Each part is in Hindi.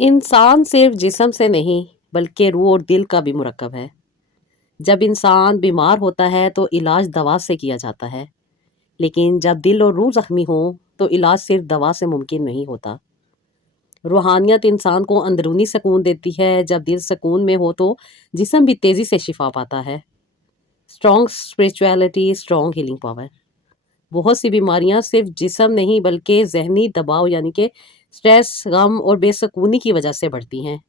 इंसान सिर्फ जिस्म से नहीं बल्कि रूह और दिल का भी मुरक्कब है। जब इंसान बीमार होता है तो इलाज दवा से किया जाता है, लेकिन जब दिल और रूह जख्मी हो तो इलाज सिर्फ दवा से मुमकिन नहीं होता। रूहानियत इंसान को अंदरूनी सुकून देती है। जब दिल सुकून में हो तो जिस्म भी तेजी से शिफा पाता है। Strong spirituality, strong healing power. बहुत सी बीमारियां सिर्फ जिस्म नहीं बल्कि जहनी दबाव यानी कि स्ट्रेस, गम और बेसुकूनी की वजह से बढ़ती हैं।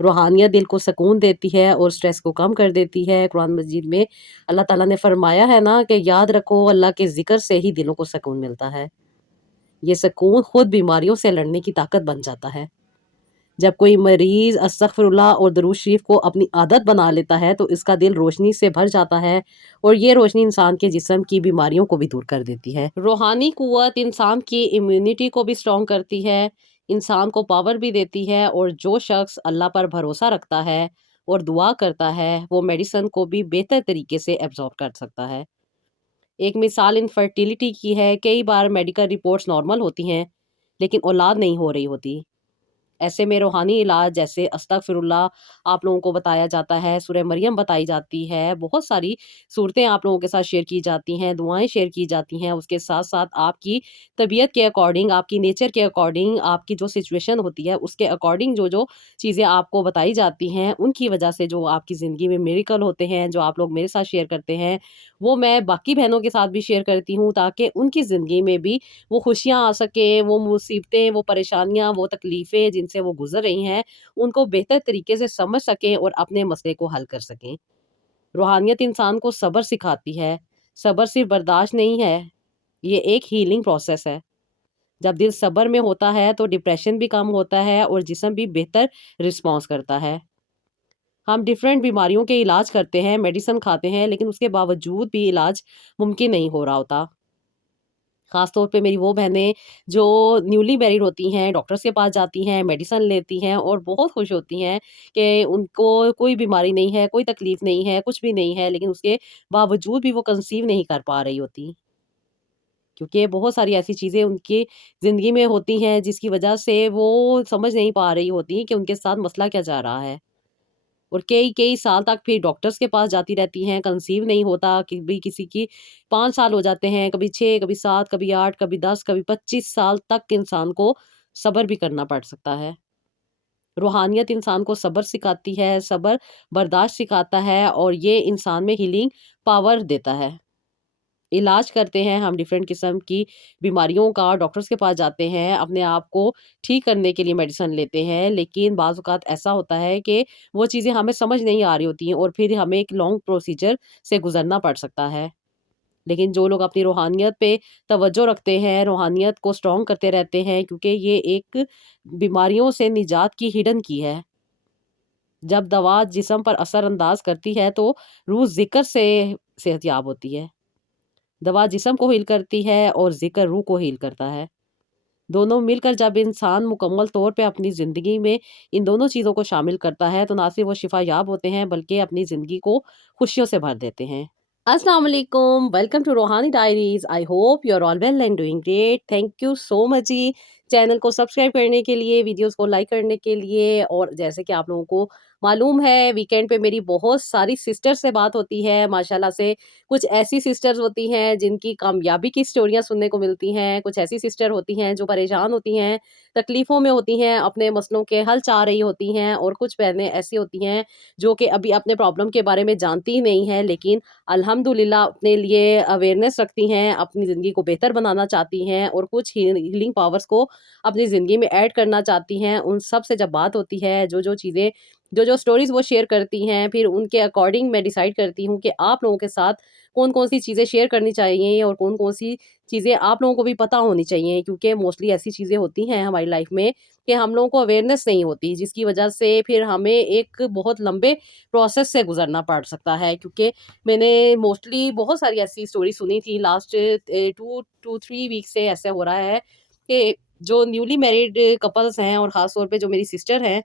रूहानियत दिल को सुकून देती है और स्ट्रेस को कम कर देती है। कुरान मजीद में अल्लाह ताला ने फरमाया है ना कि याद रखो अल्लाह के ज़िक्र से ही दिलों को सुकून मिलता है। ये सुकून खुद बीमारियों से लड़ने की ताकत बन जाता है। जब कोई मरीज़ अस्तगफिरुल्लाह और दरूद शरीफ को अपनी आदत बना लेता है तो इसका दिल रोशनी से भर जाता है और ये रोशनी इंसान के जिस्म की बीमारियों को भी दूर कर देती है। रूहानी कुव्वत इंसान की इम्यूनिटी को भी स्ट्रॉन्ग करती है, इंसान को पावर भी देती है और जो शख्स अल्लाह पर भरोसा रखता है और दुआ करता है वो मेडिसिन को भी बेहतर तरीके से एब्जॉर्ब कर सकता है। एक मिसाल इनफर्टिलिटी की है। कई बार मेडिकल रिपोर्ट्स नॉर्मल होती हैं लेकिन औलाद नहीं हो रही होती। ऐसे में रूहानी इलाज जैसे अस्तगफिरुल्लाह आप लोगों को बताया जाता है, सूरह मरियम बताई जाती है, बहुत सारी सूरतें आप लोगों के साथ शेयर की जाती हैं, दुआएँ शेयर की जाती हैं। उसके साथ-साथ आपकी तबीयत के अकॉर्डिंग, आपकी नेचर के अकॉर्डिंग, आपकी जो सिचुएशन होती है उसके अकॉर्डिंग जो-जो चीज़ें आपको बताई जाती हैं, उनकी वजह से जो आपकी ज़िंदगी में मिरेकल होते हैं, जो आप लोग मेरे साथ शेयर करते हैं, वो मैं बाकी बहनों के साथ भी शेयर करती हूँ ताकि उनकी ज़िंदगी में भी वो खुशियाँ आ सकें, वो मुसीबतें, वो परेशानियाँ, वो तकलीफ़ें जिनसे वो गुज़र रही हैं, उनको बेहतर तरीके से समझ सकें और अपने मसले को हल कर सकें। रूहानियत इंसान को सब्र सिखाती है। सब्र सिर्फ़ बर्दाश्त नहीं है, ये एक हीलिंग प्रोसेस है। जब दिल सब्र में होता है तो डिप्रेशन भी कम होता है और जिस्म भी बेहतर रिस्पॉन्स करता है। हम डिफरेंट बीमारियों के इलाज करते हैं, मेडिसिन खाते हैं, लेकिन उसके बावजूद भी इलाज मुमकिन नहीं हो रहा होता। ख़ास तौर पे मेरी वो बहनें जो न्यूली मैरिड होती हैं, डॉक्टर्स के पास जाती हैं, मेडिसिन लेती हैं और बहुत खुश होती हैं कि उनको कोई बीमारी नहीं है, कोई तकलीफ़ नहीं है, कुछ भी नहीं है, लेकिन उसके बावजूद भी वो कंसीव नहीं कर पा रही होती। क्योंकि बहुत सारी ऐसी चीज़ें उनकी ज़िंदगी में होती हैं, जिसकी वजह से वो समझ नहीं पा रही होती कि उनके साथ मसला क्या जा रहा है। और कई-कई साल तक फिर डॉक्टर्स के पास जाती रहती हैं, कंसीव नहीं होता, कभी किसी की 5 साल हो जाते हैं, कभी 6, कभी 7, कभी 8, कभी 10, कभी 25 साल तक इंसान को सब्र भी करना पड़ सकता है। रूहानियत इंसान को सब्र सिखाती है, सब्र बर्दाश्त सिखाता है और ये इंसान में हीलिंग पावर देता है। इलाज करते हैं हम डिफरेंट किस्म की बीमारियों का, डॉक्टर्स के पास जाते हैं, अपने आप को ठीक करने के लिए मेडिसिन लेते हैं, लेकिन बाज़ औक़ात ऐसा होता है कि वो चीज़ें हमें समझ नहीं आ रही होती हैं और फिर हमें एक लॉन्ग प्रोसीजर से गुज़रना पड़ सकता है। लेकिन जो लोग अपनी रूहानियत पे तवज्जो रखते हैं, रूहानियत को स्ट्रॉन्ग करते रहते हैं क्योंकि ये एक बीमारियों से निजात की हिडन की है। जब दवा जिस्म पर असर अंदाज़ करती है तो रूह ज़िक्र से सेहतयाब होती है। दवा जिस्म को हील करती है और ज़िक्र रूह को हील करता है। दोनों मिलकर जब इंसान मुकम्मल तौर पे अपनी ज़िंदगी में इन दोनों चीज़ों को शामिल करता है, तो ना सिर्फ़ वो शिफ़ायाब होते हैं, बल्कि अपनी ज़िंदगी को खुशियों से भर देते हैं। अस्सलाम वालेकुम, welcome to Ruhani diaries. I hope you are all well and doing great. Thank you so much जी, चैनल को सब्सक्राइब करने के लिए, वीडियोज़ को लाइक करने के लिए। और जैसे कि आप लोगों को मालूम है, वीकेंड पे मेरी बहुत सारी सिस्टर से बात होती है, माशाल्लाह से। कुछ ऐसी सिस्टर्स होती हैं जिनकी कामयाबी की स्टोरियाँ सुनने को मिलती हैं, कुछ ऐसी सिस्टर होती हैं जो परेशान होती हैं, तकलीफ़ों में होती हैं, अपने मसलों के हल चाह रही होती हैं, और कुछ बहनें ऐसी होती हैं जो कि अभी अपने प्रॉब्लम के बारे में जानती ही नहीं हैं, लेकिन अल्हम्दुलिल्लाह अपने लिए अवेयरनेस रखती हैं, अपनी ज़िंदगी को बेहतर बनाना चाहती हैं और कुछ हीलिंग पावर्स को अपनी ज़िंदगी में ऐड करना चाहती हैं। उन सब से जब बात होती है, जो-जो चीज़ें, जो-जो स्टोरीज़ वो शेयर करती हैं, फिर उनके अकॉर्डिंग मैं डिसाइड करती हूँ कि आप लोगों के साथ कौन-कौन सी चीज़ें शेयर करनी चाहिए और कौन-कौन सी चीज़ें आप लोगों को भी पता होनी चाहिए। क्योंकि मोस्टली ऐसी चीज़ें होती हैं हमारी लाइफ़ में कि हम लोगों को अवेयरनेस नहीं होती, जिसकी वजह से फिर हमें एक बहुत लंबे प्रोसेस से गुज़रना पड़ सकता है। क्योंकि मैंने मोस्टली बहुत सारी ऐसी स्टोरी सुनी थी लास्ट 2-3 वीक से। ऐसा हो रहा है कि जो न्यूली मैरिड कपल्स हैं और ख़ास तौर पे जो मेरी सिस्टर हैं,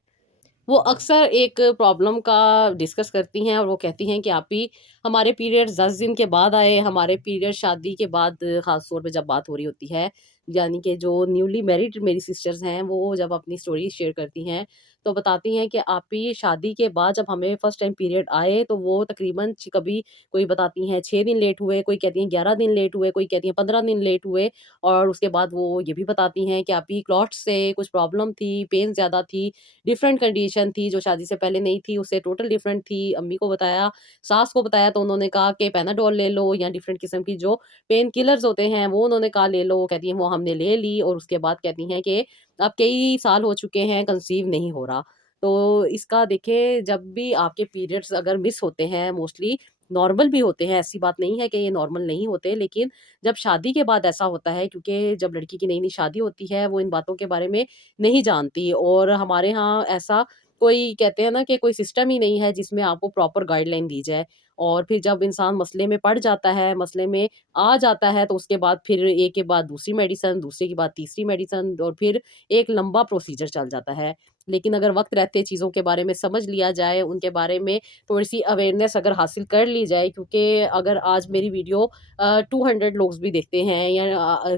वो अक्सर एक प्रॉब्लम का डिस्कस करती हैं और वो कहती हैं कि आप ही हमारे पीरियड्स 10 दिन के बाद आए, हमारे पीरियड शादी के बाद ख़ास तौर पे जब बात हो रही होती है, यानी कि जो न्यूली मैरिड मेरी सिस्टर्स हैं, वो जब अपनी स्टोरी शेयर करती हैं, तो बताती हैं कि आपकी शादी के बाद जब हमें फर्स्ट टाइम पीरियड आए, तो वो तकरीबन कभी कोई बताती हैं 6 दिन लेट हुए, कोई कहती हैं 11 दिन लेट हुए, कोई कहती हैं 15 दिन लेट हुए। और उसके बाद वो ये भी बताती हैं कि आपकी क्लॉट्स से कुछ प्रॉब्लम थी, पेन ज़्यादा थी, डिफरेंट कंडीशन थी जो शादी से पहले नहीं थी, उससे टोटल डिफरेंट थी। अम्मी को बताया, सास को बताया, तो उन्होंने कहा कि पैनाडोल ले लो या डिफरेंट किस्म की जो पेन किलर्स होते हैं वो उन्होंने कहा ले लो। कहती हैं वो हमने ले ली और उसके बाद कहती हैं कि अब कई साल हो चुके हैं, कंसीव नहीं हो रहा। तो इसका देखिए, जब भी आपके पीरियड्स अगर मिस होते हैं, मोस्टली नॉर्मल भी होते हैं, ऐसी बात नहीं है कि ये नॉर्मल नहीं होते, लेकिन जब शादी के बाद ऐसा होता है, क्योंकि जब लड़की की नई-नई शादी होती है, वो इन बातों के बारे में नहीं जानती। और हमारे यहाँ ऐसा कोई कहते हैं ना कि कोई सिस्टम ही नहीं है जिसमें आपको प्रॉपर गाइडलाइन दी जाए। और फिर जब इंसान मसले में पड़ जाता है, मसले में आ जाता है, तो उसके बाद फिर एक के बाद दूसरी मेडिसिन, दूसरे के बाद तीसरी मेडिसिन और फिर एक लंबा प्रोसीजर चल जाता है। लेकिन अगर वक़्त रहते चीज़ों के बारे में समझ लिया जाए, उनके बारे में थोड़ी-सी अवेयरनेस अगर हासिल कर ली जाए, क्योंकि अगर आज मेरी वीडियो 200 लोग भी देखते हैं या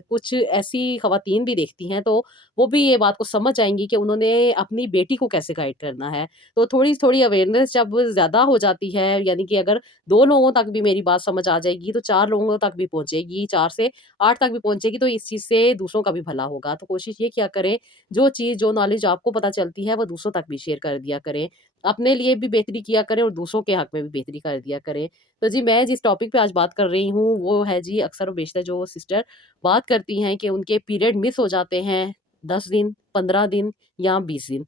कुछ ऐसी ख़वातीन भी देखती हैं, तो वो भी ये बात को समझ जाएँगी कि उन्होंने अपनी बेटी को कैसे गाइड करना है। तो थोड़ी-थोड़ी अवेयरनेस जब ज़्यादा हो जाती है, यानी कि अगर 2 लोगों तक भी मेरी बात समझ आ जाएगी, तो 4 लोगों तक भी पहुँचेगी, 4 से 8 तक भी पहुँचेगी, तो इस चीज़ से दूसरों का भी भला होगा। तो कोशिश ये किया करें, जो चीज़, जो नॉलेज आपको पता चलती है, वो दूसरों तक भी शेयर कर दिया करें। अपने लिए भी बेहतरी किया करें और दूसरों के हक में भी बेहतरी कर दिया करें। तो जी, मैं जिस टॉपिक पे आज बात कर रही हूँ, वो है जी, अक्सर और बेशतर जो सिस्टर बात करती हैं कि उनके पीरियड मिस हो जाते हैं, 10 दिन, 15 दिन या 20 दिन।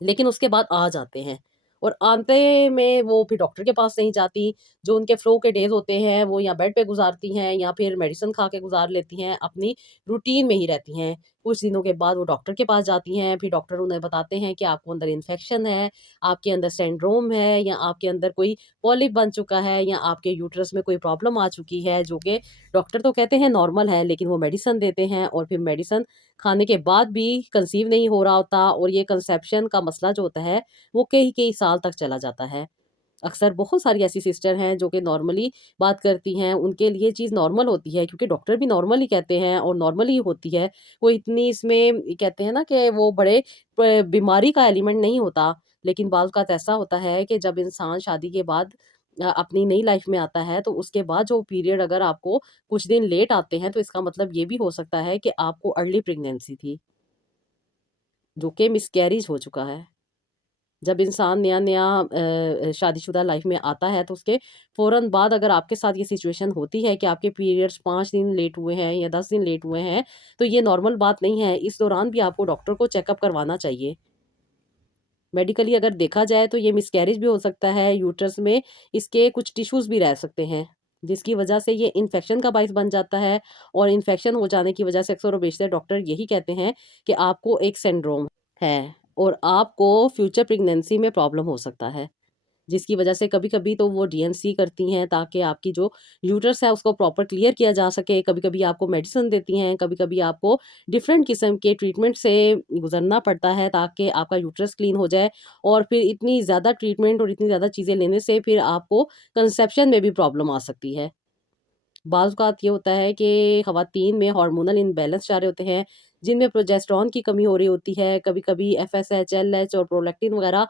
लेकिन उसके बाद आ जाते हैं और आते में वो फिर डॉक्टर के पास नहीं जाती। जो उनके फ्लो के डेज़ होते हैं, वो या बेड पे गुज़ारती हैं या फिर मेडिसिन खा के गुज़ार लेती हैं, अपनी रूटीन में ही रहती हैं। कुछ दिनों के बाद वो डॉक्टर के पास जाती हैं, फिर डॉक्टर उन्हें बताते हैं कि आपको अंदर इन्फेक्शन है, आपके अंदर सिंड्रोम है या आपके अंदर कोई पॉलिप बन चुका है या आपके यूट्रस में कोई प्रॉब्लम आ चुकी है, जो कि डॉक्टर तो कहते हैं नॉर्मल है, लेकिन वो मेडिसिन देते हैं और फिर मेडिसिन खाने के बाद भी कंसीव नहीं हो रहा होता और ये कंसेप्शन का मसला जो होता है, वो कई-कई साल तक चला जाता है। अक्सर बहुत सारी ऐसी सिस्टर हैं जो कि नॉर्मली बात करती हैं, उनके लिए चीज़ नॉर्मल होती है, क्योंकि डॉक्टर भी नॉर्मल ही कहते हैं और नॉर्मल ही होती है। कोई इतनी इसमें कहते हैं ना कि वो बड़े बीमारी का एलिमेंट नहीं होता। लेकिन बाज़ औक़ात ऐसा होता है कि जब इंसान शादी के बाद अपनी नई लाइफ़ में आता है, तो उसके बाद जो पीरियड अगर आपको कुछ दिन लेट आते हैं, तो इसका मतलब ये भी हो सकता है कि आपको अर्ली प्रेगनेंसी थी, जो कि मिसकैरेज हो चुका है। जब इंसान नया-नया शादीशुदा लाइफ़ में आता है, तो उसके फ़ौरन बाद अगर आपके साथ ये सिचुएशन होती है कि आपके पीरियड्स 5 दिन लेट हुए हैं या 10 दिन लेट हुए हैं, तो ये नॉर्मल बात नहीं है। इस दौरान भी आपको डॉक्टर को चेकअप करवाना चाहिए। मेडिकली अगर देखा जाए तो ये मिसकैरेज भी हो सकता है, यूट्रस में इसके कुछ टिश्यूज़ भी रह सकते हैं, जिसकी वजह से ये इन्फेक्शन का बाइस बन जाता है और इन्फेक्शन हो जाने की वजह से अक्सर और बेशतर डॉक्टर यही कहते हैं कि आपको एक सिंड्रोम है और आपको फ्यूचर प्रेगनेंसी में प्रॉब्लम हो सकता है। जिसकी वजह से कभी-कभी तो वो डीएनसी करती हैं ताकि आपकी जो यूट्रस है उसको प्रॉपर क्लियर किया जा सके। कभी-कभी आपको मेडिसिन देती हैं, कभी-कभी आपको डिफरेंट किस्म के ट्रीटमेंट से गुज़रना पड़ता है ताकि आपका यूट्रस क्लीन हो जाए। और फिर इतनी ज़्यादा ट्रीटमेंट और इतनी ज़्यादा चीज़ें लेने से फिर आपको कंसेप्शन में भी प्रॉब्लम आ सकती है। बाज़ औक़ात ये होता है कि ख़वातीन में हार्मोनल इम्बैलेंस जा रहे होते हैं, जिनमें प्रोजेस्टेरोन की कमी हो रही होती है, कभी-कभी एफएसएच, एलएच और प्रोलैक्टिन वग़ैरह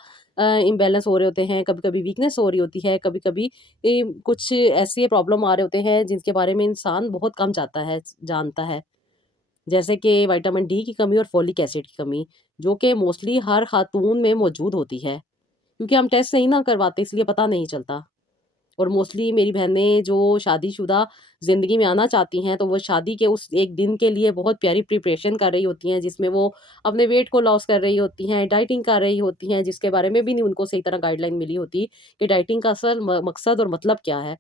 इम्बैलेंस हो रहे होते हैं, कभी-कभी वीकनेस हो रही होती है, कभी-कभी कुछ ऐसे प्रॉब्लम आ रहे होते हैं जिनके बारे में इंसान बहुत कम जानता है। जैसे कि विटामिन डी की कमी और फोलिक एसिड की कमी, जो कि मोस्टली हर ख़ातून में मौजूद होती है। क्योंकि हम टेस्ट नहीं ना करवाते, इसलिए पता नहीं चलता। और मोस्टली मेरी बहनें जो शादीशुदा ज़िंदगी में आना चाहती हैं, तो वो शादी के उस एक दिन के लिए बहुत प्यारी प्रिपरेशन कर रही होती हैं, जिसमें वो अपने वेट को लॉस कर रही होती हैं, डाइटिंग कर रही होती हैं, जिसके बारे में भी नहीं उनको सही तरह गाइडलाइन मिली होती कि डाइटिंग का असल मकसद और मतलब क्या है।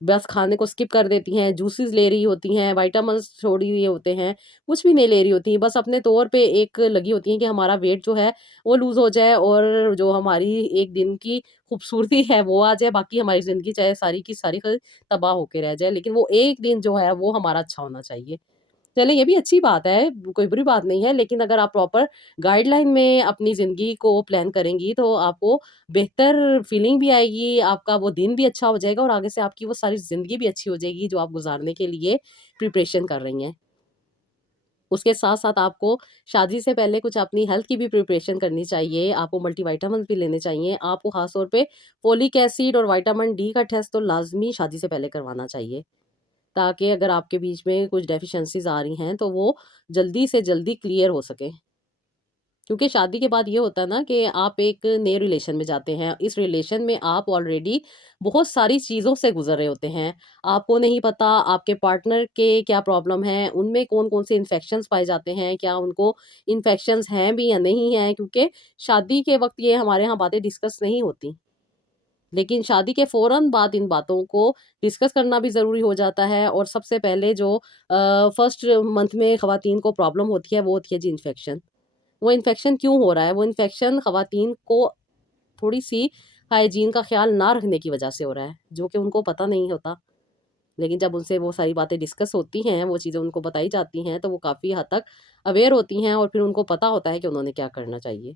बस खाने को स्किप कर देती हैं, जूसेस ले रही होती हैं, विटामिन्स छोड़ दिए होते हैं, कुछ भी नहीं ले रही होती हैं, बस अपने तौर पे एक लगी होती हैं कि हमारा वेट जो है वो लूज़ हो जाए और जो हमारी एक दिन की खूबसूरती है वो आ जाए, बाकी हमारी ज़िंदगी चाहे सारी की सारी तबाह होके रह जाए, लेकिन वो एक दिन जो है वो हमारा अच्छा होना चाहिए। चलें, ये भी अच्छी बात है, कोई बुरी बात नहीं है, लेकिन अगर आप प्रॉपर गाइडलाइन में अपनी ज़िंदगी को प्लान करेंगी, तो आपको बेहतर फीलिंग भी आएगी, आपका वो दिन भी अच्छा हो जाएगा और आगे से आपकी वो सारी ज़िंदगी भी अच्छी हो जाएगी, जो आप गुज़ारने के लिए प्रिपरेशन कर रही हैं। उसके साथ-साथ आपको शादी से पहले कुछ अपनी हेल्थ की भी प्रिपरेशन करनी चाहिए। आपको मल्टीविटामिन्स भी लेने चाहिए। आपको ख़ास तौर पे फ़ोलिक एसिड और विटामिन डी का टेस्ट तो लाज़मी शादी से पहले करवाना चाहिए। ताकि अगर आपके बीच में कुछ डेफ़िशिएंसीज़ आ रही हैं, तो वो जल्दी से जल्दी क्लियर हो सकें। क्योंकि शादी के बाद ये होता है ना कि आप एक नए रिलेशन में जाते हैं। इस रिलेशन में आप ऑलरेडी बहुत सारी चीज़ों से गुज़र रहे होते हैं। आपको नहीं पता आपके पार्टनर के क्या प्रॉब्लम है, उनमें कौन-कौन से इन्फेक्शंस पाए जाते हैं, क्या उनको इन्फेक्शंस हैं भी या नहीं हैं, क्योंकि शादी के वक़्त ये हमारे यहाँ बातें डिस्कस नहीं होती। लेकिन शादी के फ़ौरन बाद इन बातों को डिस्कस करना भी ज़रूरी हो जाता है और सबसे पहले जो फर्स्ट मंथ में ख़वातीन को प्रॉब्लम होती है, वो होती है जी इन्फेक्शन। वो इन्फेक्शन क्यों हो रहा है? वो इन्फेक्शन ख़वातीन को थोड़ी-सी हाइजीन का ख़्याल ना रखने की वजह से हो रहा है, जो कि उनको पता नहीं होता। लेकिन जब उनसे वो सारी बातें डिस्कस होती हैं, वो चीज़ें उनको बताई जाती हैं, तो वो काफ़ी हद तक अवेयर होती हैं और फिर उनको पता होता है कि उन्होंने क्या करना चाहिए।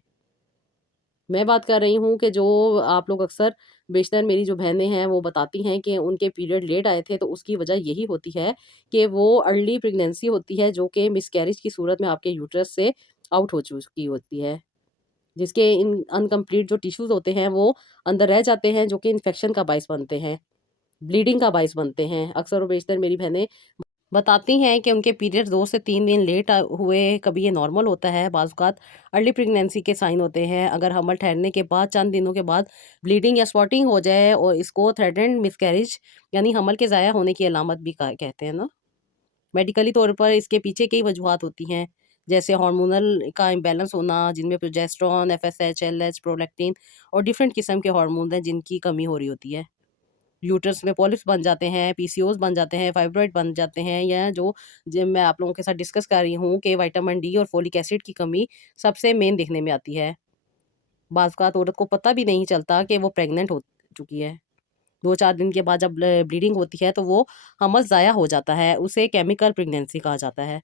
मैं बात कर रही हूँ कि जो आप लोग अक्सर बेशतर मेरी जो बहनें हैं, वो बताती हैं कि उनके पीरियड लेट आए थे, तो उसकी वजह यही होती है कि वो अर्ली प्रेगनेंसी होती है, जो कि मिसकैरेज की सूरत में आपके यूट्रस से आउट हो चुकी होती है। जिसके इन अनकंप्लीट जो टिश्यूज़ होते हैं, वो अंदर रह जाते हैं, जो कि इन्फेक्शन का बायस बनते हैं, ब्लीडिंग का बायस बनते हैं। अक्सर और बेशतर मेरी बहनें बताती हैं कि उनके पीरियड्स 2 से 3 दिन लेट हुए, कभी ये नॉर्मल होता है, बाज़ औक़ात अर्ली प्रेगनेंसी के साइन होते हैं। अगर हमल ठहरने के बाद चंद दिनों के बाद ब्लीडिंग या स्पॉटिंग हो जाए और इसको थ्रेटेन्ड मिसकैरेज यानी हमल के ज़ाया होने की अलामत भी कहा कहते हैं ना। मेडिकली तौर पर इसके पीछे कई वजूहात होती हैं, जैसे हार्मोनल का इम्बैलेंस होना, जिनमें प्रोजेस्टेरोन, एफएसएच, एलएच, प्रोलैक्टिन और डिफरेंट किस्म के हार्मोन हैं, जिनकी कमी हो रही होती है। यूट्रस में पॉलिप्स बन जाते हैं, पीसीओएस बन जाते हैं, फाइब्रॉइड बन जाते हैं, या जो मैं आप लोगों के साथ डिस्कस कर रही हूँ कि विटामिन डी और फोलिक एसिड की कमी सबसे मेन देखने में आती है। बाज़ औक़ात औरत को पता भी नहीं चलता कि वो प्रेग्नेंट हो चुकी है। 2-4 दिन के बाद जब ब्लीडिंग होती है, तो वो हमल ज़ाया हो जाता है, उसे केमिकल प्रेगनेंसी कहा जाता है।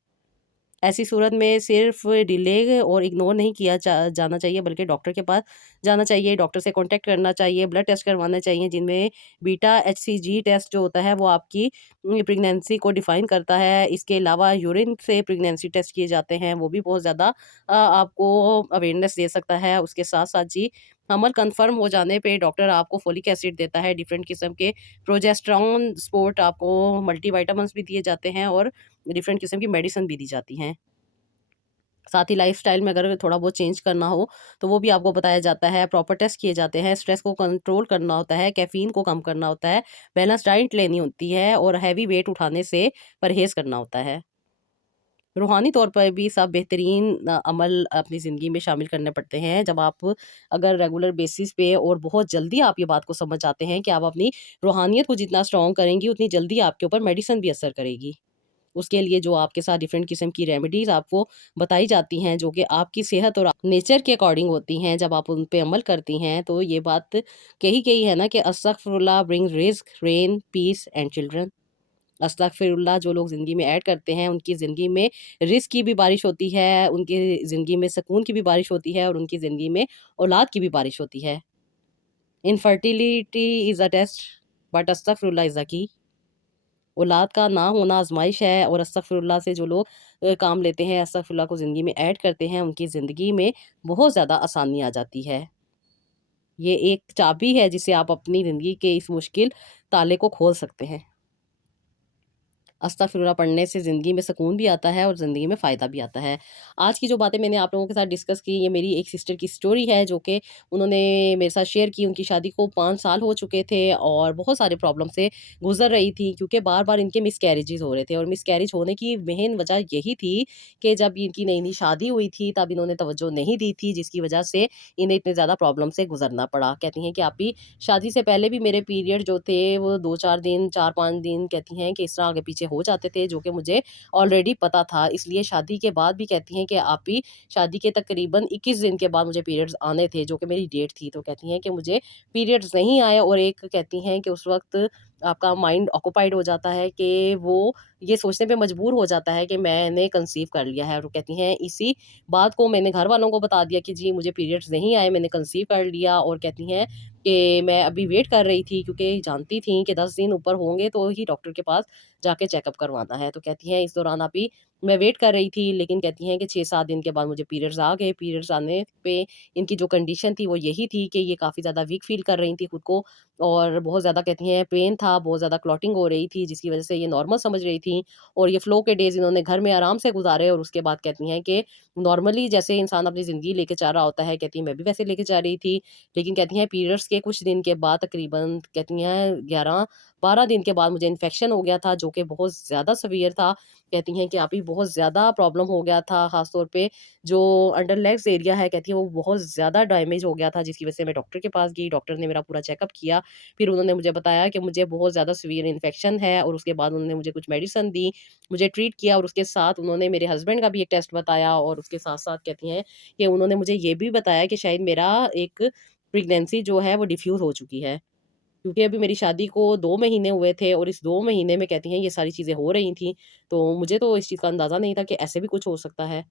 ऐसी सूरत में सिर्फ़ डिले और इग्नोर नहीं किया जाना चाहिए, बल्कि डॉक्टर के पास जाना चाहिए, डॉक्टर से कॉन्टैक्ट करना चाहिए, ब्लड टेस्ट करवाने चाहिए, जिनमें बीटा एचसीजी टेस्ट जो होता है, वो आपकी प्रेगनेंसी को डिफ़ाइन करता है। इसके अलावा यूरिन से प्रेगनेंसी टेस्ट किए जाते हैं, वो भी बहुत ज़्यादा आपको अवेयरनेस दे सकता है। उसके साथ-साथ जी, हमल कन्फर्म हो जाने पे डॉक्टर आपको फ़ोलिक एसिड देता है, डिफ़रेंट किस्म के प्रोजेस्टेरोन सपोर्ट, आपको मल्टीविटामिन्स भी दिए जाते हैं और डिफरेंट किस्म की मेडिसिन भी दी जाती हैं। साथ ही लाइफ़स्टाइल में अगर थोड़ा बहुत चेंज करना हो, तो वो भी आपको बताया जाता है, प्रॉपर टेस्ट किए जाते हैं, स्ट्रेस को कंट्रोल करना होता है, कैफ़ीन को कम करना होता है, बैलेंस डाइट लेनी होती है और हेवी वेट उठाने से परहेज़ करना होता है। रूहानी तौर पर भी सब बेहतरीन अमल अपनी ज़िंदगी में शामिल करने पड़ते हैं। जब आप अगर रेगुलर बेसिस पे और बहुत जल्दी आप ये बात को समझ जाते हैं कि आप अपनी रूहानियत को जितना स्ट्रॉन्ग करेंगी, उतनी जल्दी आपके ऊपर मेडिसिन भी असर करेगी। उसके लिए जो आपके साथ डिफरेंट किस्म की रेमेडीज़ आपको बताई जाती हैं, जो कि आपकी सेहत और नेचर के अकॉर्डिंग होती हैं, जब आप उन पे अमल करती हैं, तो ये बात कही गई है ना कि अस्तगफिरुल्लाह ब्रिंग्स रिज़्क, रेन, पीस एंड चिल्ड्रन। अस्तगफिरुल्लाह जो लोग ज़िंदगी में ऐड करते हैं, उनकी ज़िंदगी में रिज़्क की भी बारिश होती है, उनकी ज़िंदगी में सुकून की भी बारिश होती है और उनकी ज़िंदगी में औलाद की भी बारिश होती है। Infertility is a test but अस्तगफिरुल्लाह इज़ द की। औलाद का ना होना आज़माइश है और अस्तगफिरुल्लाह से जो लोग काम लेते हैं, अस्तगफिरुल्लाह को ज़िंदगी में ऐड करते हैं, उनकी ज़िंदगी में बहुत ज़्यादा आसानी आ जाती है। ये एक चाबी है जिससे आप अपनी ज़िंदगी के इस मुश्किल ताले को खोल सकते हैं। अस्तगफिरुल्लाह पढ़ने से ज़िंदगी में सुकून भी आता है और ज़िंदगी में फ़ायदा भी आता है। आज की जो बातें मैंने आप लोगों के साथ डिस्कस की, ये मेरी एक सिस्टर की स्टोरी है, जो कि उन्होंने मेरे साथ शेयर की। उनकी शादी को 5 साल हो चुके थे और बहुत सारे प्रॉब्लम से गुज़र रही थी, क्योंकि बार-बार इनके मिसकैरेजेज़ हो रहे थे और मिसकैरेज होने की मेन वजह यही थी कि जब इनकी नई-नई शादी हुई थी, तब इन्होंने तवज्जो नहीं दी थी, जिसकी वजह से इन्हें इतने ज़्यादा प्रॉब्लम से गुज़रना पड़ा। कहती हैं कि आप भी शादी से पहले भी मेरे पीरियड जो थे, वो 2-4 दिन, 4-5 दिन कहती हैं कि इस तरह आगे-पीछे हो जाते थे, जो कि मुझे ऑलरेडी पता था। इसलिए शादी के बाद भी कहती हैं कि आप भी शादी के तकरीबन 21 दिन के बाद मुझे पीरियड्स आने थे, जो कि मेरी डेट थी। तो कहती हैं कि मुझे पीरियड्स नहीं आए और एक कहती हैं कि उस वक़्त आपका माइंड ऑक्यूपाइड हो जाता है कि वो ये सोचने पे मजबूर हो जाता है कि मैंने कंसीव कर लिया है। और वो कहती हैं इसी बात को मैंने घर वालों को बता दिया कि जी मुझे पीरियड्स नहीं आए, मैंने कंसीव कर लिया। और कहती हैं कि मैं अभी वेट कर रही थी, क्योंकि जानती थी कि 10 दिन ऊपर होंगे तो ही डॉक्टर के पास जाके चेकअप करवाना है। तो कहती हैं इस दौरान अभी मैं वेट कर रही थी, लेकिन कहती हैं कि 6-7 दिन के बाद मुझे पीरियड्स आ गए। पीरियड्स आने पे इनकी जो कंडीशन थी वो यही थी कि ये काफ़ी ज़्यादा वीक फ़ील कर रही थी खुद को, और बहुत ज़्यादा कहती हैं पेन था, बहुत ज़्यादा क्लॉटिंग हो रही थी, जिसकी वज़ह से ये नॉर्मल समझ रही थी। और ये फ्लो के डेज़ इन्होंने घर में आराम से गुज़ारे, और उसके बाद कहती हैं कि नॉर्मली जैसे इंसान अपनी ज़िंदगी लेके जा रहा होता है, कहती हैं मैं भी वैसे लेके जा रही थी। लेकिन कहती हैं पीरियड्स के कुछ दिन के बाद, तकरीबन कहती हैं 11-12 दिन के बाद, मुझे इन्फेक्शन हो गया था, जो कि बहुत ज़्यादा सीवियर था। कहती हैं कि अभी बहुत ज़्यादा प्रॉब्लम हो गया था, ख़ास तौर पे जो अंडर लेग्स एरिया है, कहती हैं वो बहुत ज़्यादा डैमेज हो गया था, जिसकी वजह से मैं डॉक्टर के पास गई। डॉक्टर ने मेरा पूरा चेकअप किया। फिर उन्होंने मुझे बताया कि मुझे बहुत ज़्यादा सीवियर इन्फेक्शन है, और उसके बाद उन्होंने मुझे कुछ मेडिसिन दी, मुझे ट्रीट किया, और उसके साथ उन्होंने मेरे हस्बैंड का भी एक टेस्ट बताया, और उसके साथ-साथ कहती हैं कि उन्होंने मुझे ये भी बताया कि शायद मेरा एक प्रेगनेंसी जो है वो डिफ्यूज़ हो चुकी है। क्योंकि अभी मेरी शादी को 2 महीने हुए थे, और इस 2 महीने में कहती हैं ये सारी चीज़ें हो रही थी। तो मुझे तो इस चीज़ का अंदाज़ा नहीं था कि ऐसे भी कुछ हो सकता है।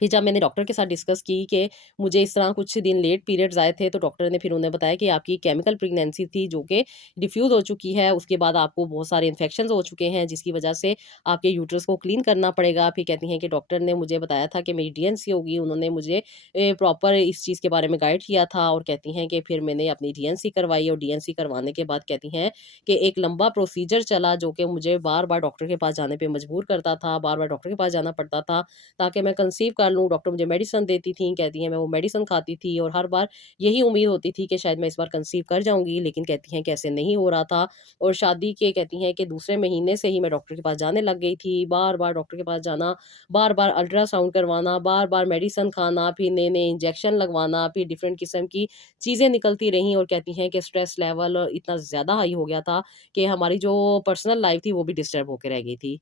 फिर जब मैंने डॉक्टर के साथ डिस्कस की कि मुझे इस तरह कुछ दिन लेट पीरियड्स आए थे, तो डॉक्टर ने फिर उन्हें बताया कि आपकी केमिकल प्रेगनेंसी थी, जो कि डिफ्यूज़ हो चुकी है। उसके बाद आपको बहुत सारे इन्फेक्शंस हो चुके हैं, जिसकी वजह से आपके यूट्रस को क्लीन करना पड़ेगा। फिर कहती हैं कि डॉक्टर ने मुझे बताया था कि मेरी डीएनसी होगी। उन्होंने मुझे प्रॉपर इस चीज़ के बारे में गाइड किया था, और कहती हैं कि फिर मैंने अपनी डीएनसी करवाई, और डीएनसी करवाने के बाद कहती हैं कि एक लंबा प्रोसीजर चला, जो कि मुझे बार-बार डॉक्टर के पास जाने पे मजबूर करता था, बार-बार डॉक्टर के पास जाना पड़ता था, ताकि मैं कंसीव कर लूँ। डॉक्टर मुझे मेडिसिन देती थीं, कहती हैं मैं वो मेडिसिन खाती थी, और हर बार यही उम्मीद होती थी कि शायद मैं इस बार कंसीव कर जाऊँगी, लेकिन कहती हैं कि ऐसे नहीं हो रहा था। और शादी के कहती हैं कि दूसरे महीने से ही मैं डॉक्टर के पास जाने लग गई थी, बार-बार डॉक्टर के पास जाना, बार-बार अल्ट्रासाउंड करवाना, बार-बार मेडिसिन खाना, फिर नए-नए इंजेक्शन लगवाना, फिर डिफरेंट किस्म की चीज़ें निकलती रहीं, और कहती हैं कि स्ट्रेस लेवल इतना ज़्यादा हाई हो गया था कि हमारी जो पर्सनल लाइफ़ थी वो भी डिस्टर्ब होके रह गई थी।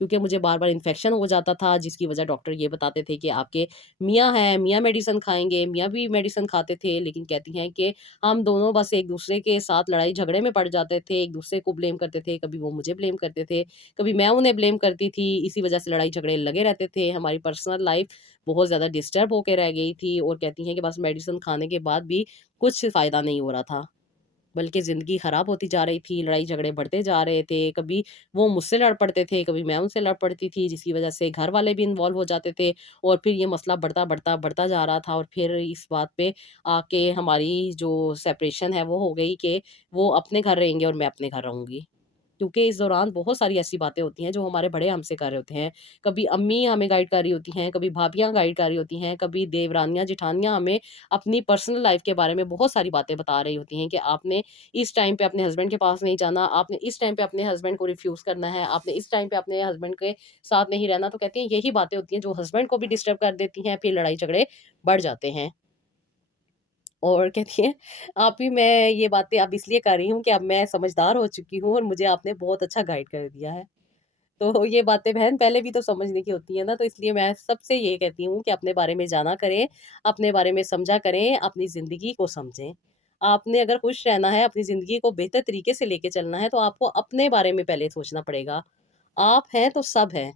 क्योंकि मुझे बार-बार इन्फेक्शन हो जाता था, जिसकी वजह डॉक्टर ये बताते थे कि आपके मियाँ हैं, मियाँ मेडिसिन खाएँगे, मियाँ भी मेडिसिन खाते थे। लेकिन कहती हैं कि हम दोनों बस एक-दूसरे के साथ लड़ाई-झगड़े में पड़ जाते थे, एक-दूसरे को ब्लेम करते थे, कभी वो मुझे ब्लेम करते थे, कभी मैं उन्हें ब्लेम करती थी। इसी वजह से लड़ाई-झगड़े लगे रहते थे। हमारी पर्सनल लाइफ़ बहुत ज़्यादा डिस्टर्ब होके रह गई थी, और कहती हैं कि बस मेडिसिन खाने के बाद भी कुछ फ़ायदा नहीं हो रहा था। बल्कि ज़िंदगी ख़राब होती जा रही थी, लड़ाई-झगड़े बढ़ते जा रहे थे, कभी वो मुझसे लड़ पड़ते थे, कभी मैं उनसे लड़ पड़ती थी, जिसकी वज़ह से घर वाले भी इन्वॉल्व हो जाते थे, और फिर ये मसला बढ़ता जा रहा था, और फिर इस बात पे आके हमारी जो सेपरेशन है वो हो गई कि वो अपने घर रहेंगे और मैं अपने घर रहूँगी। क्योंकि इस दौरान बहुत सारी ऐसी बातें होती हैं जो हमारे बड़े हमसे कर रहे होते हैं। कभी अम्मी हमें गाइड कर रही होती हैं, कभी भाभियाँ गाइड कर रही होती हैं, कभी देवरानियाँ, जेठानियाँ हमें अपनी पर्सनल लाइफ़ के बारे में बहुत सारी बातें बता रही होती हैं कि आपने इस टाइम पे अपने हस्बैंड के पास नहीं जाना, आपने इस टाइम पे अपने हस्बैंड को रिफ्यूज़ करना है, आपने इस टाइम पे अपने हस्बैंड के साथ नहीं रहना। तो कहती हैं यही बातें होती हैं जो हस्बैंड को भी डिस्टर्ब कर देती हैं, फिर लड़ाई-झगड़े बढ़ जाते हैं। और कहती हैं, आप ही मैं ये बातें अब इसलिए कर रही हूँ कि अब मैं समझदार हो चुकी हूँ, और मुझे आपने बहुत अच्छा गाइड कर दिया है। तो ये बातें बहन पहले भी तो समझने की होती है ना, तो इसलिए मैं सबसे ये कहती हूँ कि अपने बारे में जाना करें, अपने बारे में समझा करें, अपनी ज़िंदगी को समझें। आपने अगर खुश रहना है, अपनी ज़िंदगी को बेहतर तरीके से लेके चलना है, तो आपको अपने बारे में पहले सोचना पड़ेगा। आप हैं तो सब हैं।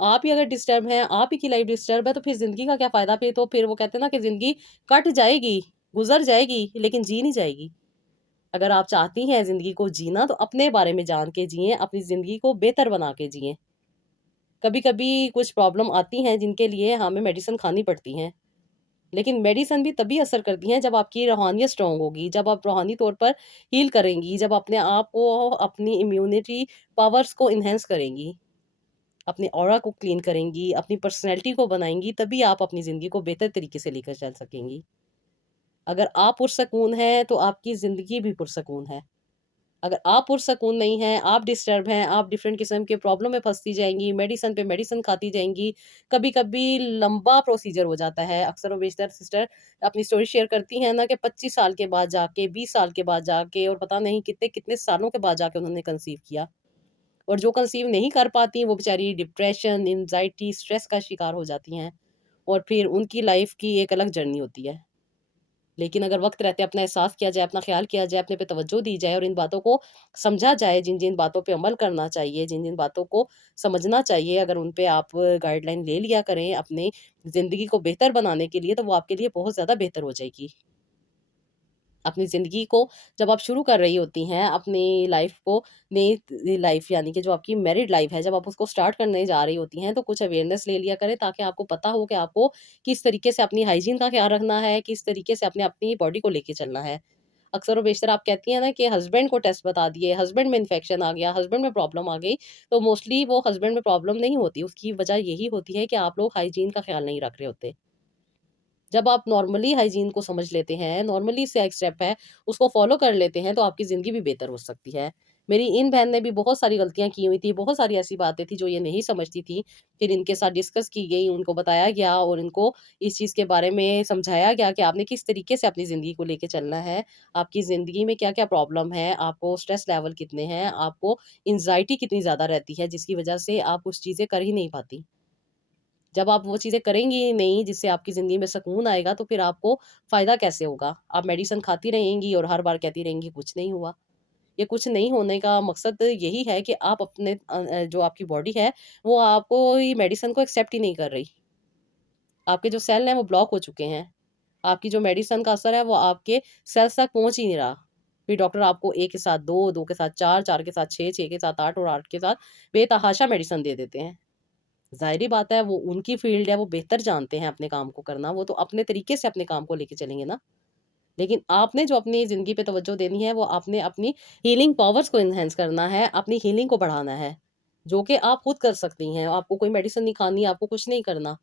आप ही अगर डिस्टर्ब हैं, आप ही की लाइफ़ डिस्टर्ब है, तो फिर ज़िंदगी का क्या फ़ायदा? फिर वो कहते हैं ना कि ज़िंदगी कट जाएगी, गुज़र जाएगी, लेकिन जी नहीं जाएगी। अगर आप चाहती हैं ज़िंदगी को जीना, तो अपने बारे में जान के जिएँ, अपनी ज़िंदगी को बेहतर बना के जिएँ। कभी-कभी कुछ प्रॉब्लम आती हैं जिनके लिए हमें मेडिसिन खानी पड़ती हैं। लेकिन मेडिसिन भी तभी असर करती हैं जब आपकी रूहानियत स्ट्रॉन्ग होगी, जब आप रूहानी तौर पर हील करेंगी, जब अपने आप को अपनी इम्यूनिटी पावर्स को एनहांस करेंगी, अपने ऑरा को क्लीन करेंगी, अपनी पर्सनैलिटी को बनाएँगी, तभी आप अपनी ज़िंदगी को बेहतर तरीके से लेकर चल सकेंगी। अगर आप पुरसकून हैं, तो आपकी ज़िंदगी भी पुरसकून है। अगर आप पुरसकून नहीं हैं, आप डिस्टर्ब हैं, आप डिफरेंट किस्म के प्रॉब्लम में फँसती जाएँगी, मेडिसिन पे मेडिसिन खाती जाएँगी, कभी-कभी लंबा प्रोसीजर हो जाता है। अक्सर और बेशतर सिस्टर अपनी स्टोरी शेयर करती हैं ना कि 25 साल के बाद जाके, 20 साल के बाद जाके, और पता नहीं कितने-कितने सालों के बाद जाके उन्होंने कंसीव किया। और जो कंसीव नहीं कर पाती, वो बेचारी डिप्रेशन, एंग्ज़ायटी, स्ट्रेस का शिकार हो जाती हैं, और फिर उनकी लाइफ़ की एक अलग जर्नी होती है। लेकिन अगर वक़्त रहते अपना एहसास किया जाए, अपना ख़्याल किया जाए, अपने पे तवज्जो दी जाए, और इन बातों को समझा जाए, जिन-जिन बातों पे अमल करना चाहिए, जिन-जिन बातों को समझना चाहिए, अगर उन पे आप गाइडलाइन ले लिया करें अपनी ज़िंदगी को बेहतर बनाने के लिए, तो वो आपके लिए बहुत ज़्यादा बेहतर हो जाएगी। अपनी ज़िंदगी को जब आप शुरू कर रही होती हैं, अपनी लाइफ़ को, नई लाइफ़ यानी कि जो आपकी मैरिड लाइफ़ है, जब आप उसको स्टार्ट करने जा रही होती हैं, तो कुछ अवेयरनेस ले लिया करें ताकि आपको पता हो कि आपको किस तरीके से अपनी हाइजीन का ख्याल रखना है, किस तरीके से अपने अपनी बॉडी को लेके चलना है। अक्सर और बेशतर आप कहती हैं ना कि हस्बैंड को टेस्ट बता दिए, हस्बैंड में इन्फेक्शन आ गया, हस्बैंड में प्रॉब्लम आ गई, तो मोस्टली वो हस्बैंड में प्रॉब्लम नहीं होती, उसकी वजह यही होती है कि आप लोग हाइजीन का ख्याल नहीं रख रहे होते। जब आप नॉर्मली हाइजीन को समझ लेते हैं, नॉर्मली से एक स्टेप है, उसको फ़ॉलो कर लेते हैं, तो आपकी ज़िंदगी भी बेहतर हो सकती है। मेरी इन बहन ने भी बहुत सारी गलतियाँ की हुई थी, बहुत सारी ऐसी बातें थी जो ये नहीं समझती थी। फिर इनके साथ डिस्कस की गई, उनको बताया गया और इनको इस चीज़ के बारे में समझाया गया कि आपने किस तरीके से अपनी ज़िंदगी को लेके चलना है। आपकी ज़िंदगी में क्या-क्या प्रॉब्लम है, आपको स्ट्रेस लेवल कितने हैं, आपको एंग्ज़ायटी कितनी ज़्यादा रहती है, जिसकी वजह से आप कुछ चीज़ें कर ही नहीं पाती। जब आप वो चीज़ें करेंगी ही नहीं जिससे आपकी ज़िंदगी में सुकून आएगा तो फिर आपको फ़ायदा कैसे होगा? आप मेडिसिन खाती रहेंगी और हर बार कहती रहेंगी कुछ नहीं हुआ। ये कुछ नहीं होने का मकसद यही है कि आप अपने जो आपकी बॉडी है वो आपको ये मेडिसिन को एक्सेप्ट ही नहीं कर रही। आपके जो सेल हैं वो ब्लॉक हो चुके हैं। आपकी जो मेडिसिन का असर है वो आपके सेल्स तक पहुँच ही नहीं रहा। फिर डॉक्टर आपको 1 के साथ 2, 2 के साथ 4, 4 के साथ 6, 6 के साथ 8 और 8 के साथ बेतहाशा मेडिसिन दे देते हैं। ज़ाहिर-सी बात है वो उनकी फ़ील्ड है, वो बेहतर जानते हैं अपने काम को करना, वो तो अपने तरीके से अपने काम को लेके चलेंगे ना। लेकिन आपने जो अपनी ज़िंदगी पे तवज्जो देनी है, वो आपने अपनी हीलिंग पावर्स को एनहांस करना है, अपनी हीलिंग को बढ़ाना है, जो कि आप खुद कर सकती हैं। आपको कोई मेडिसिन नहीं खानी, आपको कुछ नहीं करना।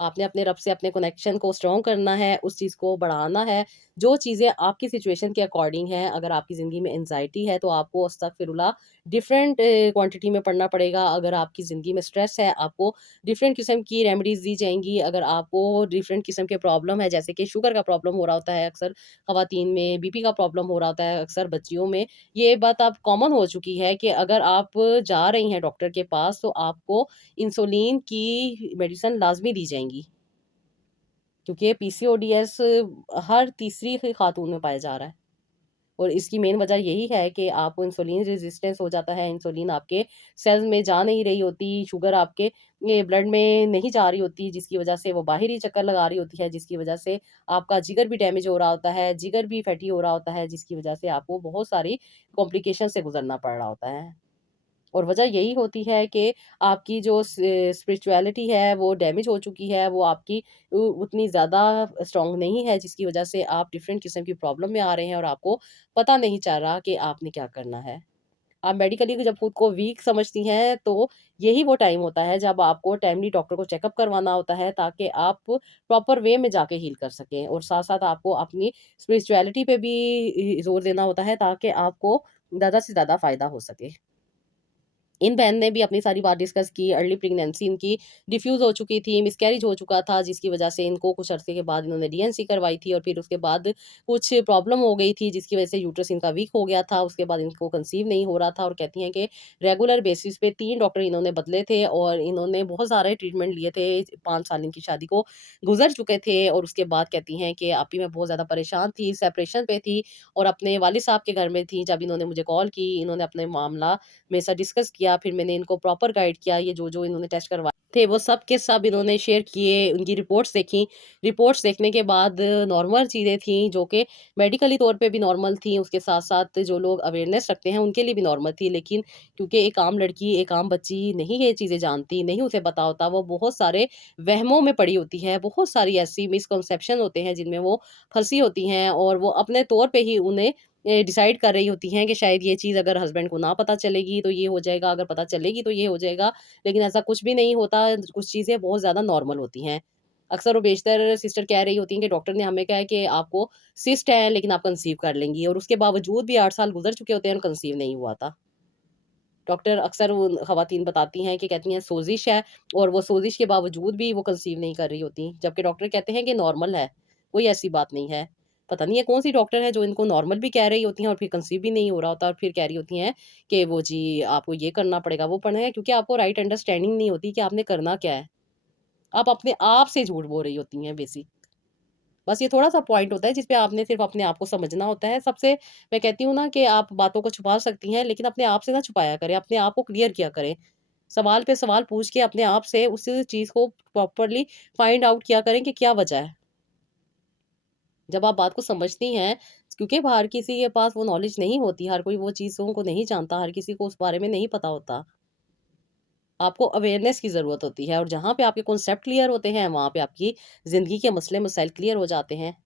आपने अपने रब से अपने कनेक्शन को स्ट्रॉन्ग करना है, उस चीज़ को बढ़ाना है, जो चीज़ें आपकी सिचुएशन के अकॉर्डिंग हैं। अगर आपकी ज़िंदगी में एंग्ज़ायटी है, तो आपको अस्तगफिरुल्लाह डिफरेंट क्वांटिटी में पढ़ना पड़ेगा। अगर आपकी ज़िंदगी में स्ट्रेस है, आपको डिफरेंट किस्म की रेमेडीज़ दी जाएँगी। अगर आपको डिफरेंट किस्म के प्रॉब्लम है, जैसे कि शुगर का प्रॉब्लम हो रहा होता है अक्सर ख़वातीन में, बीपी का प्रॉब्लम हो रहा होता है अक्सर बच्चियों में। ये बात अब कॉमन हो चुकी है कि अगर आप जा रही हैं डॉक्टर के पास, तो आपको इंसुलिन की मेडिसिन लाज़मी दी जाएँगी। क्योंकि पीसीओडीएस हर तीसरी खातून में पाया जा रहा है और इसकी मेन वजह यही है कि आपको इंसुलिन रेजिस्टेंस हो जाता है, इंसुलिन आपके सेल्स में जा नहीं रही होती, शुगर आपके ये ब्लड में नहीं जा रही होती, जिसकी वजह से वो बाहर ही चक्कर लगा रही होती है, जिसकी वजह से आपका जिगर भी डैमेज हो रहा होता है, जिगर भी फैटी हो रहा होता है, जिसकी वजह से आपको बहुत सारी कॉम्प्लिकेशन से गुजरना पड़ रहा होता है। और वजह यही होती है कि आपकी जो स्पिरिचुअलिटी है वो डैमेज हो चुकी है, वो आपकी उतनी ज़्यादा स्ट्रॉन्ग नहीं है जिसकी वजह से आप डिफरेंट किस्म की प्रॉब्लम में आ रहे हैं और आपको पता नहीं चल रहा कि आपने क्या करना है। आप मेडिकली जब खुद को वीक समझती हैं तो यही वो टाइम होता है जब आपको टाइमली डॉक्टर को चेकअप करवाना होता है ताकि आप प्रॉपर वे में जाके हील कर सकें और साथ-साथ आपको अपनी स्पिरिचुअलिटी पे भी ज़ोर देना होता है ताकि आपको ज़्यादा से ज़्यादा फ़ायदा हो सके। इन बहन ने भी अपनी सारी बात डिस्कस की, अर्ली प्रेगनेंसी इनकी डिफ्यूज़ हो चुकी थी, मिसकैरेज हो चुका था, जिसकी वजह से इनको कुछ अरसे के बाद इन्होंने डीएनसी करवाई थी और फिर उसके बाद कुछ प्रॉब्लम हो गई थी, जिसकी वजह से यूट्रस इनका वीक हो गया था। उसके बाद इनको कंसीव नहीं हो रहा था और कहती हैं कि रेगुलर बेसिस पे 3 डॉक्टर इन्होंने बदले थे और इन्होंने बहुत सारे ट्रीटमेंट लिए थे। 5 साल इनकी शादी को गुज़र चुके थे और उसके बाद कहती हैं कि अभी मैं बहुत ज़्यादा परेशान थी, सेपरेशन पे थी और अपने वालिद साहब के घर में थी। जब इन्होंने मुझे कॉल की, इन्होंने अपने मामला मेरे साथ डिस्कस किया, फिर मैंने इनको प्रॉपर गाइड किया, ये जो-जो इन्होंने टेस्ट करवाए थे, वो सब के सब इन्होंने शेयर किए, उनकी रिपोर्ट्स देखी। रिपोर्ट्स देखने के बाद नॉर्मल चीज़ें थी, जो कि मेडिकली तौर पे भी नॉर्मल थी, उसके साथ-साथ जो लोग अवेयरनेस रखते हैं, उनके लिए भी नॉर्मल थी। लेकिन क्योंकि एक आम लड़की, एक आम बच्ची नहीं ये चीज़ें जानती, नहीं उसे पता होता, वो बहुत सारे वहमों में पड़ी होती है, बहुत सारी ऐसी मिसकंसेप्शन होते हैं, जिनमें वो फँसी होती हैं और वो अपने तौर पे ही उन्हें डिसाइड कर रही होती हैं कि शायद ये चीज़ अगर हस्बैंड को ना पता चलेगी तो ये हो जाएगा, अगर पता चलेगी तो ये हो जाएगा। लेकिन ऐसा कुछ भी नहीं होता, कुछ चीज़ें बहुत ज़्यादा नॉर्मल होती हैं। अक्सर और बेशतर सिस्टर कह रही होती हैं कि डॉक्टर ने हमें कहा है कि आपको सिस्ट है लेकिन आप कंसीव कर लेंगी और उसके बावजूद भी 8 साल गुज़र चुके होते हैं और कंसीव नहीं हुआ था। डॉक्टर अक्सर उन ख़वातीन बताती हैं कि कहती हैं सोज़िश है और वो सोज़िश के बावजूद भी वो कंसीव नहीं कर रही होती। जबकि डॉक्टर कहते हैं कि नॉर्मल है, कोई ऐसी बात नहीं है। पता नहीं ये कौन-सी डॉक्टर है जो इनको नॉर्मल भी कह रही होती हैं और फिर कंसीव भी नहीं हो रहा होता और फिर कह रही होती हैं कि वो जी आपको ये करना पड़ेगा, वो पढ़ना है क्योंकि आपको राइट अंडरस्टैंडिंग नहीं होती कि आपने करना क्या है। आप अपने आप से झूठ बोल रही होती हैं बेसिक। बस ये थोड़ा-सा पॉइंट होता है जिस पे आपने सिर्फ़ अपने आप को समझना होता है। सबसे मैं कहती हूँ ना कि आप बातों को छुपा सकती हैं, लेकिन अपने आप से ना छुपाया करें, अपने आप को क्लियर किया करें। सवाल पे सवाल पूछ के अपने आप से उस चीज़ को प्रॉपर्ली फाइंड आउट किया करें कि क्या वजह है। जब आप बात को समझती हैं, क्योंकि हर किसी के पास वो नॉलेज नहीं होती, हर कोई वो चीज़ों को नहीं जानता, हर किसी को उस बारे में नहीं पता होता। आपको अवेयरनेस की ज़रूरत होती है और जहाँ पे आपके कॉन्सेप्ट क्लियर होते हैं, वहाँ पे आपकी ज़िंदगी के मसले-मसाइल क्लियर हो जाते हैं।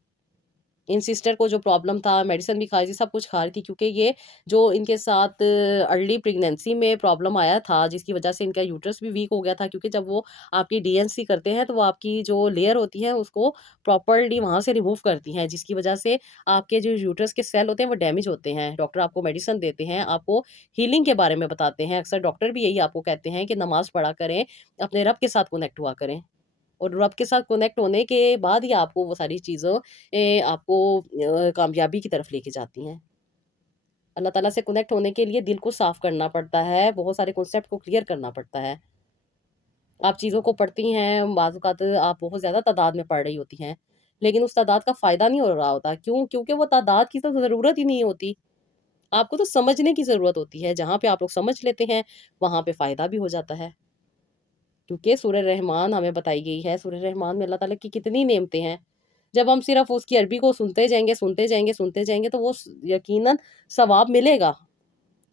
इन सिस्टर को जो प्रॉब्लम था, मेडिसिन भी खाई थी, सब कुछ खा रही थी, क्योंकि ये जो इनके साथ अर्ली प्रेगनेंसी में प्रॉब्लम आया था, जिसकी वजह से इनका यूट्रस भी वीक हो गया था, क्योंकि जब वो आपकी डीएनसी करते हैं, तो वो आपकी जो लेयर होती है, उसको प्रॉपर्ली वहाँ से रिमूव करती हैं, जिसकी वजह से आपके जो यूट्रस के सेल होते हैं, वो डैमेज होते हैं। डॉक्टर आपको मेडिसिन देते हैं, आपको हीलिंग के बारे में बताते हैं। अक्सर डॉक्टर भी यही आपको कहते हैं कि नमाज़ पढ़ा करें, अपने रब के साथ कनेक्ट हुआ करें। और रब के साथ कनेक्ट होने के बाद ही आपको वो सारी चीज़ों आपको कामयाबी की तरफ लेके जाती हैं। अल्लाह ताला से कनेक्ट होने के लिए दिल को साफ़ करना पड़ता है, बहुत सारे कॉन्सेप्ट को क्लियर करना पड़ता है। आप चीज़ों को पढ़ती हैं, बाज़ औक़ात आप बहुत ज़्यादा तादाद में पढ़ रही होती हैं, लेकिन उस तादाद का फ़ायदा नहीं हो रहा होता। क्यों? क्योंकि वो तादाद की तो ज़रूरत ही नहीं होती। आपको तो समझने की ज़रूरत होती है, जहाँ पे आप लोग समझ लेते हैं, वहाँ पे फ़ायदा भी हो जाता है। क्योंकि सूरह रहमान हमें बताई गई है, सूरह रहमान में अल्लाह ताला की कितनी नेमतें हैं। जब हम सिर्फ़ उसकी अरबी को सुनते जाएँगे, सुनते जाएँगे, सुनते जाएँगे, तो वो यकीनन सवाब मिलेगा।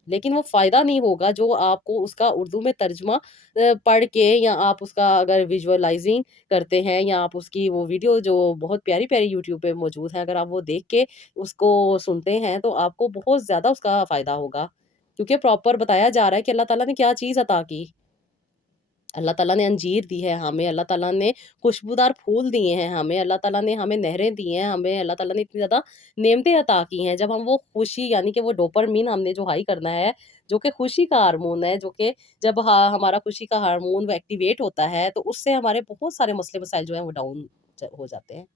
लेकिन वो फ़ायदा नहीं होगा जो आपको उसका उर्दू में तर्जुमा पढ़ के, या आप उसका अगर विजुअलाइज़िंग करते हैं, या आप उसकी वो वीडियो जो बहुत प्यारी-प्यारी यूट्यूब पे मौजूद है, अगर आप वो देख के उसको सुनते हैं, तो आपको बहुत ज़्यादा उसका फ़ायदा होगा। क्योंकि प्रॉपर बताया जा रहा है कि अल्लाह ताला ने क्या चीज़ अता की। अल्लाह ताला ने अंजीर दी है हमें, अल्लाह ताला ने खुशबूदार फूल दिए हैं हमें, अल्लाह ताला ने हमें नहरें दी हैं हमें, अल्लाह ताला ने इतनी ज़्यादा नेमतें अता की हैं। जब हम वो खुशी, यानी कि वो डोपामाइन हमने जो हाई करना है, जो कि खुशी का हार्मोन है, जो कि जब हमारा खुशी का हार्मोन वो एक्टिवेट होता है, तो उससे हमारे बहुत सारे मसले-मसाइल जो हैं वो डाउन हो जाते हैं।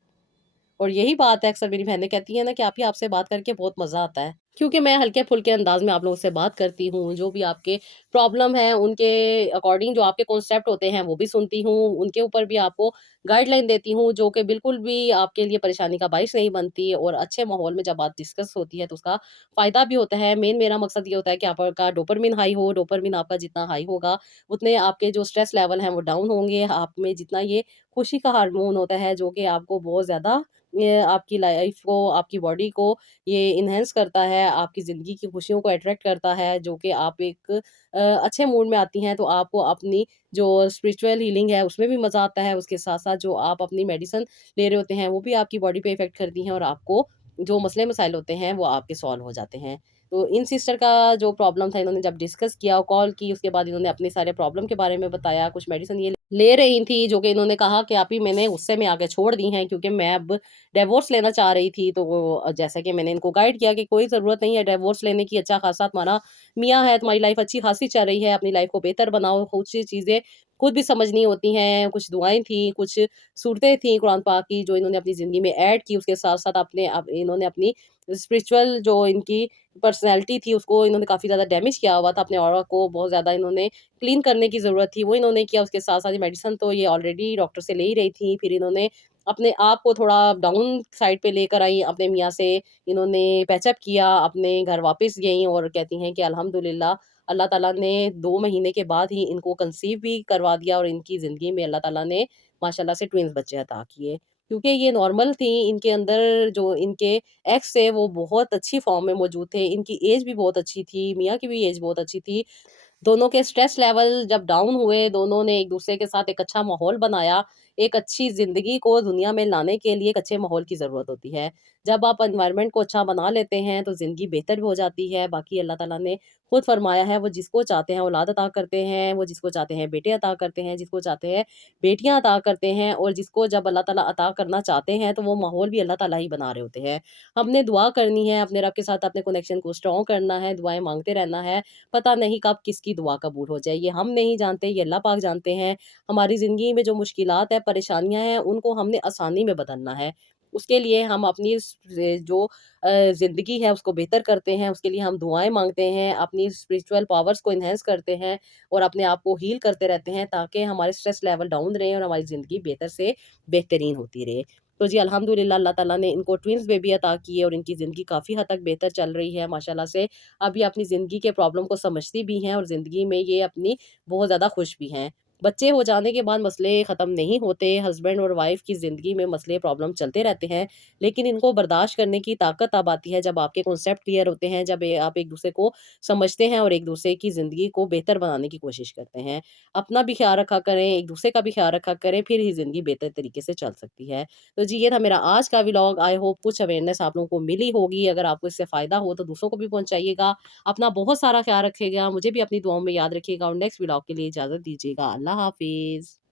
और यही बात है, अक्सर मेरी बहनें कहती हैं ना कि आपी आपसे बात करके बहुत मज़ा आता है। क्योंकि मैं हल्के-फुल्के अंदाज़ में आप लोगों से बात करती हूँ, जो भी आपके प्रॉब्लम है उनके अकॉर्डिंग जो आपके कॉन्सेप्ट होते हैं वो भी सुनती हूँ, उनके ऊपर भी आपको गाइडलाइन देती हूँ, जो कि बिल्कुल भी आपके लिए परेशानी का बाइस नहीं बनती, और अच्छे माहौल में जब बात डिस्कस होती है तो उसका फ़ायदा भी होता है। मेन मेरा मकसद ये होता है कि आपका डोपामाइन हाई हो, डोपामाइन आपका जितना हाई होगा, उतने आपके जो स्ट्रेस लेवल हैं वो डाउन होंगे, आप में जितना ये खुशी का हार्मोन होता है, जो कि आपको बहुत ज़्यादा आपकी लाइफ़ को, आपकी बॉडी को ये एनहांस करता है, आपकी ज़िंदगी की खुशियों को अट्रैक्ट करता है, जो कि आप एक अच्छे मूड में आती हैं, तो आपको अपनी जो स्पिरिचुअल हीलिंग है, उसमें भी मज़ा आता है। उसके साथ-साथ जो आप अपनी मेडिसिन ले रहे होते हैं, वो भी आपकी बॉडी पे इफ़ेक्ट करती हैं, और आपको जो मसले-मसाइल होते हैं, वो आपके सॉल्व हो जाते हैं। तो इन सिस्टर का जो प्रॉब्लम था, इन्होंने जब डिस्कस किया, कॉल की, उसके बाद इन्होंने अपने सारे प्रॉब्लम के बारे में बताया, कुछ मेडिसिन ये ले रही थी, जो कि इन्होंने कहा कि आप ही मैंने गुस्से में आके छोड़ दी हैं, क्योंकि मैं अब डिवोर्स लेना चाह रही थी। तो वो जैसा कि मैंने इनको गाइड किया कि कोई ज़रूरत नहीं है डिवोर्स लेने की, अच्छा खासा तुम्हारा मियाँ है, तुम्हारी लाइफ़ अच्छी खासी चल रही है, अपनी लाइफ़ को बेहतर बनाओ, कुछ चीज़ें खुद भी समझनी होती हैं, कुछ दुआएँ थी, कुछ सूरतें थी कुरान पाक की, जो इन्होंने अपनी ज़िंदगी में ऐड की। उसके साथ-साथ अपने इन्होंने अपनी स्पिरिचुअल जो इनकी पर्सनैलिटी थी, उसको इन्होंने काफ़ी ज़्यादा डैमेज किया हुआ था, अपने ऑरा को बहुत ज़्यादा इन्होंने क्लीन करने की ज़रूरत थी, वो इन्होंने किया। उसके साथ-साथ ये मेडिसिन तो ये ऑलरेडी डॉक्टर से ले ही रही थी, फिर इन्होंने अपने आप को थोड़ा डाउन साइड पे लेकर आई, अपने मियाँ से इन्होंने पैचअप किया, अपने घर वापस गईं, और कहती हैं कि अल्हम्दुलिल्लाह, अल्लाह ताला ने 2 महीने के बाद ही इनको कंसीव भी करवा दिया, और इनकी ज़िंदगी में अल्लाह ताला ने माशाल्लाह से ट्विन्स बच्चे अता किए। क्योंकि ये नॉर्मल थी, इनके अंदर जो इनके एक्स थे, वो बहुत अच्छी फ़ॉर्म में मौजूद थे, इनकी एज भी बहुत अच्छी थी, मियाँ की भी एज बहुत अच्छी थी। दोनों के स्ट्रेस लेवल जब डाउन हुए, दोनों ने एक-दूसरे के साथ एक अच्छा माहौल बनाया। एक अच्छी ज़िंदगी को दुनिया में लाने के लिए एक अच्छे माहौल की ज़रूरत होती है। जब आप एनवायरनमेंट को अच्छा बना लेते हैं, तो ज़िंदगी बेहतर भी हो जाती है। बाकी अल्लाह ताला ने खुद फरमाया है, वो जिसको चाहते हैं औलाद अता करते हैं, वो जिसको चाहते हैं बेटे अता करते हैं, जिसको चाहते हैं बेटियाँ अता करते हैं, और जिसको जब अल्लाह ताला अता करना चाहते हैं, तो वो माहौल भी अल्लाह ताला ही बना रहे होते हैं। हमने दुआ करनी है, अपने रब के साथ अपने कनेक्शन को स्ट्रॉन्ग करना है, दुआएँ माँगते रहना है। पता नहीं कब किसकी दुआ कबूल हो जाए, ये हम नहीं जानते, ये अल्लाह पाक जानते हैं। हमारी ज़िंदगी में जो मुश्किलात है, परेशानियाँ हैं, उनको हमने आसानी में बदलना है। उसके लिए हम अपनी जो ज़िंदगी है उसको बेहतर करते हैं, उसके लिए हम दुआएँ माँगते हैं, अपनी स्पिरिचुअल पावर्स को एनहांस करते हैं, और अपने आप को हील करते रहते हैं, ताकि हमारे स्ट्रेस लेवल डाउन रहे, और हमारी ज़िंदगी बेहतर से बेहतरीन होती रहे। तो जी अल्हम्दुलिल्लाह, अल्लाह ताला ने इनको ट्विन्स बेबी अता किए, और इनकी ज़िंदगी काफ़ी हद तक बेहतर चल रही है माशाल्लाह से। अब ये अपनी ज़िंदगी के प्रॉब्लम को समझती भी हैं, और ज़िंदगी में ये अपनी बहुत ज़्यादा खुश भी हैं। बच्चे हो जाने के बाद मसले ख़त्म नहीं होते, हस्बैंड और वाइफ़ की ज़िंदगी में मसले प्रॉब्लम चलते रहते हैं, लेकिन इनको बर्दाश्त करने की ताकत तब आती है जब आपके कॉन्सेप्ट क्लियर होते हैं, जब आप एक-दूसरे को समझते हैं और एक-दूसरे की ज़िंदगी को बेहतर बनाने की कोशिश करते हैं। अपना भी ख़्याल रखा करें, एक-दूसरे का भी ख़्याल रखा करें, फिर ही ज़िंदगी बेहतर तरीके से चल सकती है। तो जी, ये था मेरा आज का व्लॉग। आई होप कुछ अवेयरनेस आप लोगों को मिली होगी। अगर आपको इससे फ़ायदा हो तो दूसरों को भी पहुँचाइएगा। अपना बहुत सारा ख़्याल रखिएगा, मुझे भी अपनी दुआओं में याद रखिएगा और नेक्स्ट व्लॉग के लिए इजाज़त दीजिएगा। अल्लाह हाफ़िज़।